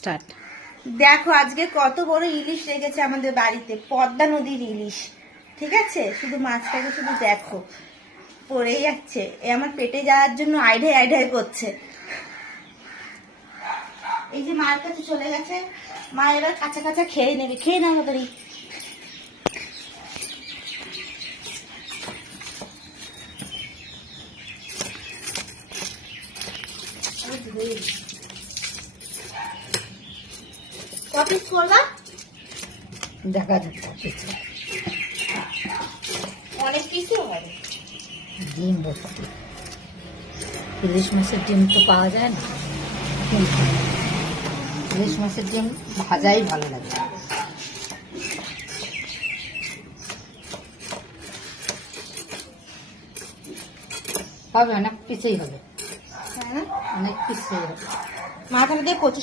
Start. দেখো আজকে কত বড় ইলিশ লেগেছে আমাদের বাড়িতে, পদ্মা নদীর ইলিশ। ঠিক আছে, শুধু মাছটাকে শুধু দেখো, পড়ে যাচ্ছে। এ আমার পেটে যাওয়ার জন্য আইঢাই আইঢাই করছে। এই যে মায়ের কাছে চলে গেছে, মা এবার কাঁচা কাঁচা খেয়ে নেবে। খেয়ে নাও তাড়াতাড়ি। কপিস করবা? দেখা যাচ্ছে অনেক কিছু হবে। ডিম বসে, ইলিশ মাছের ডিম তো পাওয়া যায় না, ইলিশ মাছের ডিম ভাজাই ভালো লাগে। হবে অনেক পিসেই হবে, হ্যাঁ, অনেক পিসেই হবে। মাথাটা দিয়ে কচু